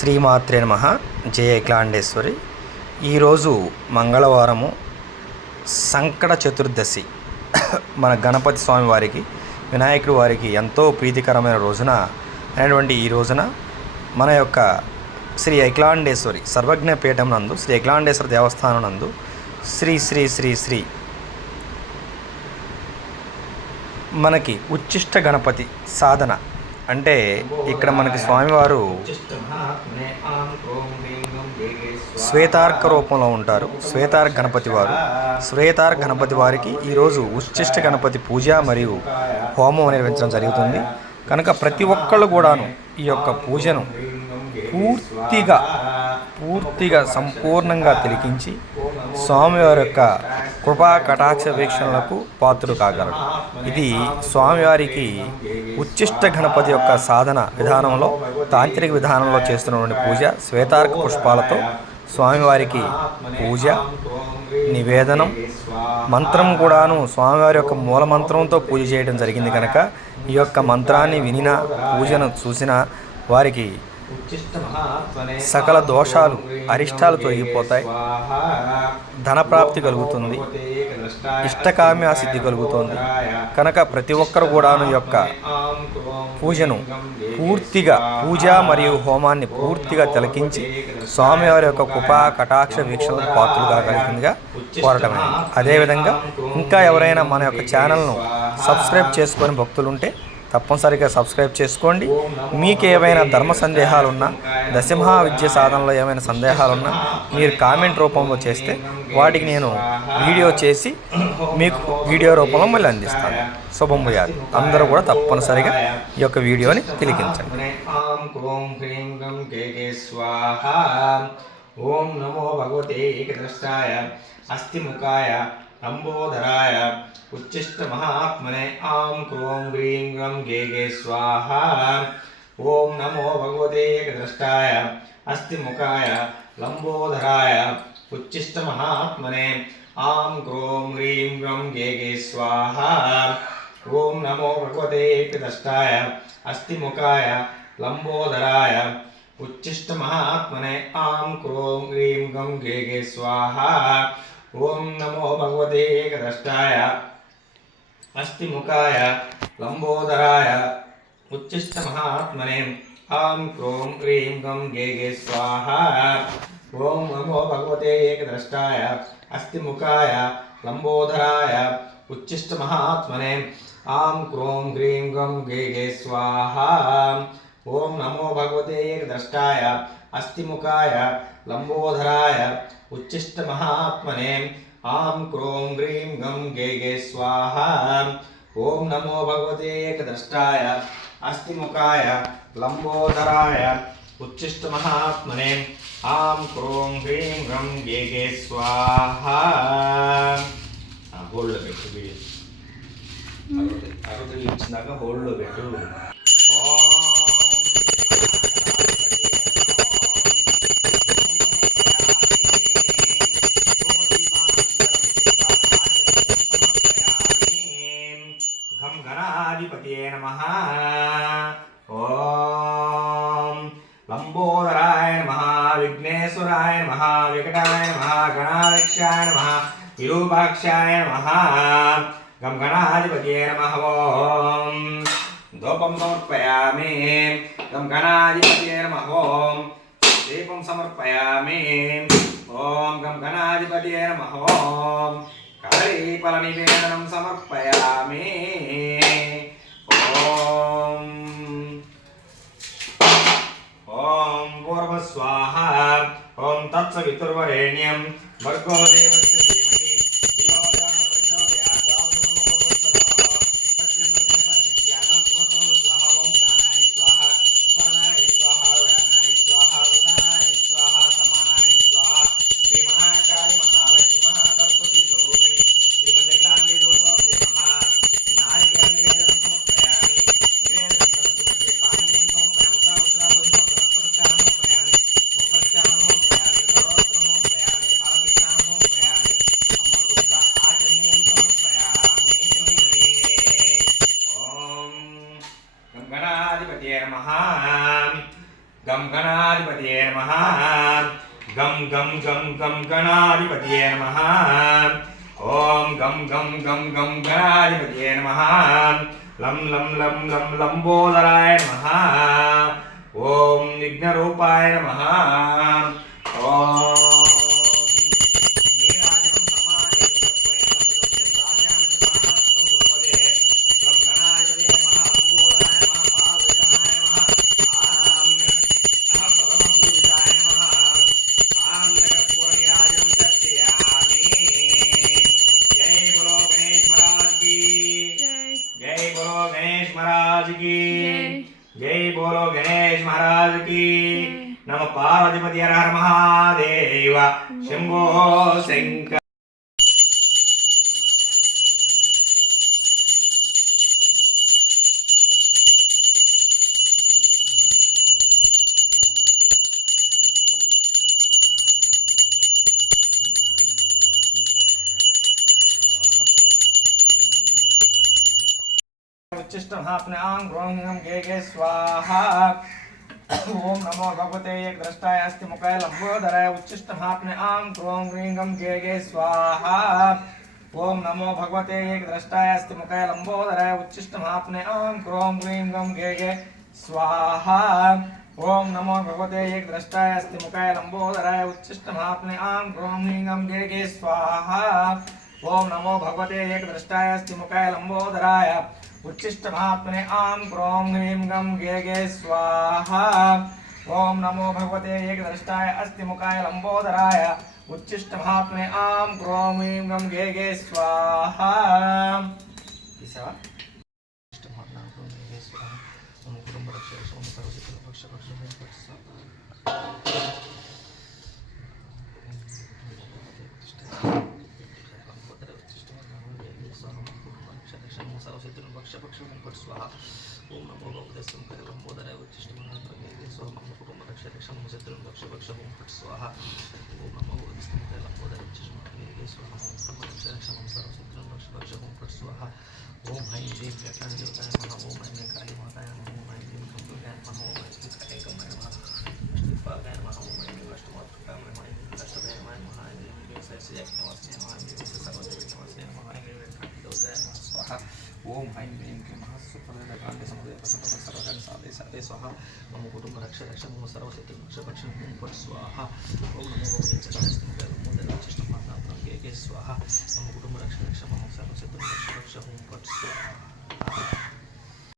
శ్రీమాత్రే నమ. జయ క్లాండేశ్వరి ఈరోజు మంగళవారము సంకట చతుర్దశి. మన గణపతి స్వామి వారికి వినాయకుడి వారికి ఎంతో ప్రీతికరమైన రోజున అయినటువంటి ఈ రోజున మన యొక్క శ్రీ ఐక్లాండేశ్వరి సర్వజ్ఞ పీఠం నందు శ్రీ ఐక్లాండేశ్వర దేవస్థానం నందు శ్రీ శ్రీ శ్రీ శ్రీ మనకి ఉచ్చిష్ట గణపతి సాధన అంటే ఇక్కడ మనకి స్వామివారు శ్వేతార్క రూపంలో ఉంటారు. శ్వేతార్క గణపతి వారు. శ్వేతార్క గణపతి వారికి ఈరోజు ఉచ్చిష్ట గణపతి పూజ మరియు హోమం నిర్వహించడం జరుగుతుంది. కనుక ప్రతి ఒక్కళ్ళు కూడాను ఈ యొక్క పూజను పూర్తిగా పూర్తిగా సంపూర్ణంగా తిలికించి స్వామివారి యొక్క కృపా కటాక్ష వీక్షణలకు పాత్రుడు కాగలడు ఇది స్వామివారికి ఉచ్చిష్ట గణపతి యొక్క సాధన విధానంలో తాంత్రిక విధానంలో చేస్తున్నటువంటి పూజ శ్వేతార్క పుష్పాలతో స్వామివారికి పూజ నివేదనం మంత్రం కూడాను స్వామివారి యొక్క మూల మంత్రంతో పూజ చేయడం జరిగింది కనుక ఈ యొక్క మంత్రాన్ని వినిన పూజను చూసిన వారికి సకల దోషాలు అరిష్టాలు తొలగిపోతాయి ధనప్రాప్తి కలుగుతుంది. ఇష్టకామ్య సిద్ధి కలుగుతుంది. కనుక ప్రతి ఒక్కరు కూడాను యొక్క పూజను పూర్తిగా పూజ మరియు హోమాన్ని పూర్తిగా తిలకించి స్వామివారి యొక్క కృపా కటాక్ష వీక్షణలకు పాత్రలు కాగలిగిందిగా కోరటమైనది అదేవిధంగా ఇంకా ఎవరైనా మన యొక్క ఛానల్ను సబ్స్క్రైబ్ చేసుకొని భక్తులుంటే తప్పనిసరిగా సబ్స్క్రైబ్ చేసుకోండి. మీకు ఏవైనా ధర్మ సందేహాలు ఉన్నా దశమహా విద్య సాధనలో ఏమైనా సందేహాలు ఉన్నా మీరు కామెంట్ రూపంలో చేస్తే వాటికి నేను వీడియో చేసి మీకు వీడియో రూపంలో మళ్ళీ అందిస్తాను. శుభం భూయాలు అందరూ కూడా తప్పనిసరిగా ఈ యొక్క వీడియోని తిలికించండి. ఓం నమో భగవతే ఏకద్రష్టాయ అస్థిముఖాయ లంబోదరాయ ఉచ్చిష్ట మహాత్మనే ఆం క్రోం హ్రీం గం గే గే స్వాహ ఓం నమో భగవతే ఏకద్రష్టాయ అస్థిముఖాయ లంబోదరాయ ఉచ్చిష్ట మహాత్మనే ఆం క్రోం హ్రీం గం గే గే స్వాహ ఓం నమో భగవతే ఏకద్రష్టాయ అస్థిముఖాయ లంబోదరాయ ఉచ్చిష్ట మహాత్మనే ఆం క్రోం హ్రీం గం గే గే స్వాహ ఓం నమో భగవతే ఏకదష్టాయ అస్థిముఖాయ లంబోదరాయ ఉచ్చిష్ట మహాత్మనే ఆం క్రోం హ్రీం గం గే గే స్వాహ. ఓం నమో భగవతే ఏకద్రష్టాయ అస్థిముఖాయ లంబోదరాయ ఉచ్చిష్ట మహాత్మనే ఆం క్రోం హ్రీం గం గే గే స్వాహ. ఓం నమో భగవతే ఏకద్రష్టాయ అస్థిముఖాయ లంబోదరాయ ఉచ్చిష్ట మహాత్మనే ఆం క్రోం హ్రీం గం గే గే స్వాహ. ఓం నమో భగవతే ఏకద్రష్టాయ అస్థిముఖాయ లంబోదరాయ ఉచ్చిష్ట మహాత్మనే ఆం క్రోం హ్రీం గం గే గే స్వాహ. హోల్డ్లో పెట్టు అరవై ఇచ్చినాక హోల్డ్లో పెట్టు. ఘం లంబోదరాయ నమ విఘ్నేశ్వరాయ నమ వికటాయ నమ గణాధ్యక్షాయ నమ విరూపాక్షాయ నమ గం గణాధిపతియే నమ ఓం ధూపం సమర్పయామి గం గణాధిపతియే నమ ఓం దీపం సమర్పయామి ఓం గం గణాధిపతియే నమ ఓం కదలీఫల నివేదనం సమర్పయామి वितुर्वरेण्यं भर्गो देवस्य నమ గం గణాధిపతయే నమ గం గం గం గం గణాధిపతయే నమ ఓం గం గం గం గం గణాధిపతయే నమ లం లం లం లం లంబోదరాయ నమ ఓం విఘ్నరూపాయ నమ జై బోలో గణేష్ మహారాజ్కి. నమ పార్వతిపతి హర మహాదేవ. శంభో శంకర शंकर उच्चिष्टमहात्मने आं ग्रों गे गे स्वाहा ओम नमो भगवते एक द्रष्टाय अस्ति मुखाय लंबोदराय उच्चिष्टमहात्मने आं ग्रों ग्रीं गे गे स्वाहा ओम नमो भगवते एक द्रष्टाय अस्ति मुखाय लंबोदराय उच्चिष्टमहात्मने आं ग्रों ग्रीं गे गे स्वाहा ओम नमो भगवते एक द्रष्टाय अस्ति मुखाय लंबोदराय उच्चिष्टमहात्मने आं ग्रों ग्रीं गे गे स्वाहा ओम नमो भगवते एक द्रष्टाय अस्ति मुखाय लंबोदराय उच्छिष्टमात्मने आं ग्रों ह्रीं गं गे गे स्वाहा ॐ नमो भगवते एकदृष्टाय अस्ति मुखाय लम्बोदराय उच्छिष्टमात्मने आं ग्रों ह्रीं गं गे गे स्वाहा स्वाहा दैस्यं करलम्बोदराय उच्चिष्टमनात्मने स्वाहा मम कुटुम्बरक्ष रक्षं मुसद्रं भक्ष ओम ॐ फट् स्वाहा ॐ नमो उदिस्तं करलम्बोदराय उच्चिष्टमनात्मने स्वाहा मम कुटुम्बरक्ष रक्षं सर्वसूत्रं भक्ष भक्ष ॐ फट् स्वाहा ॐ ऐं ह्रीं व्यक्तान् देवताय नमः ॐ ऐं काली माताय గణపతే స్వాహ మమ కుటుంబ రక్ష రక్ష మమ సర్వశత్రు రక్ష రక్ష వెంకట స్వాహ ఓం నమో వెంకటేశ్వర మాతాత్మ కే స్వాహ మమ కుటుంబ రక్ష రక్ష మమ సర్వశత్రు రక్ష రక్ష స్వాహ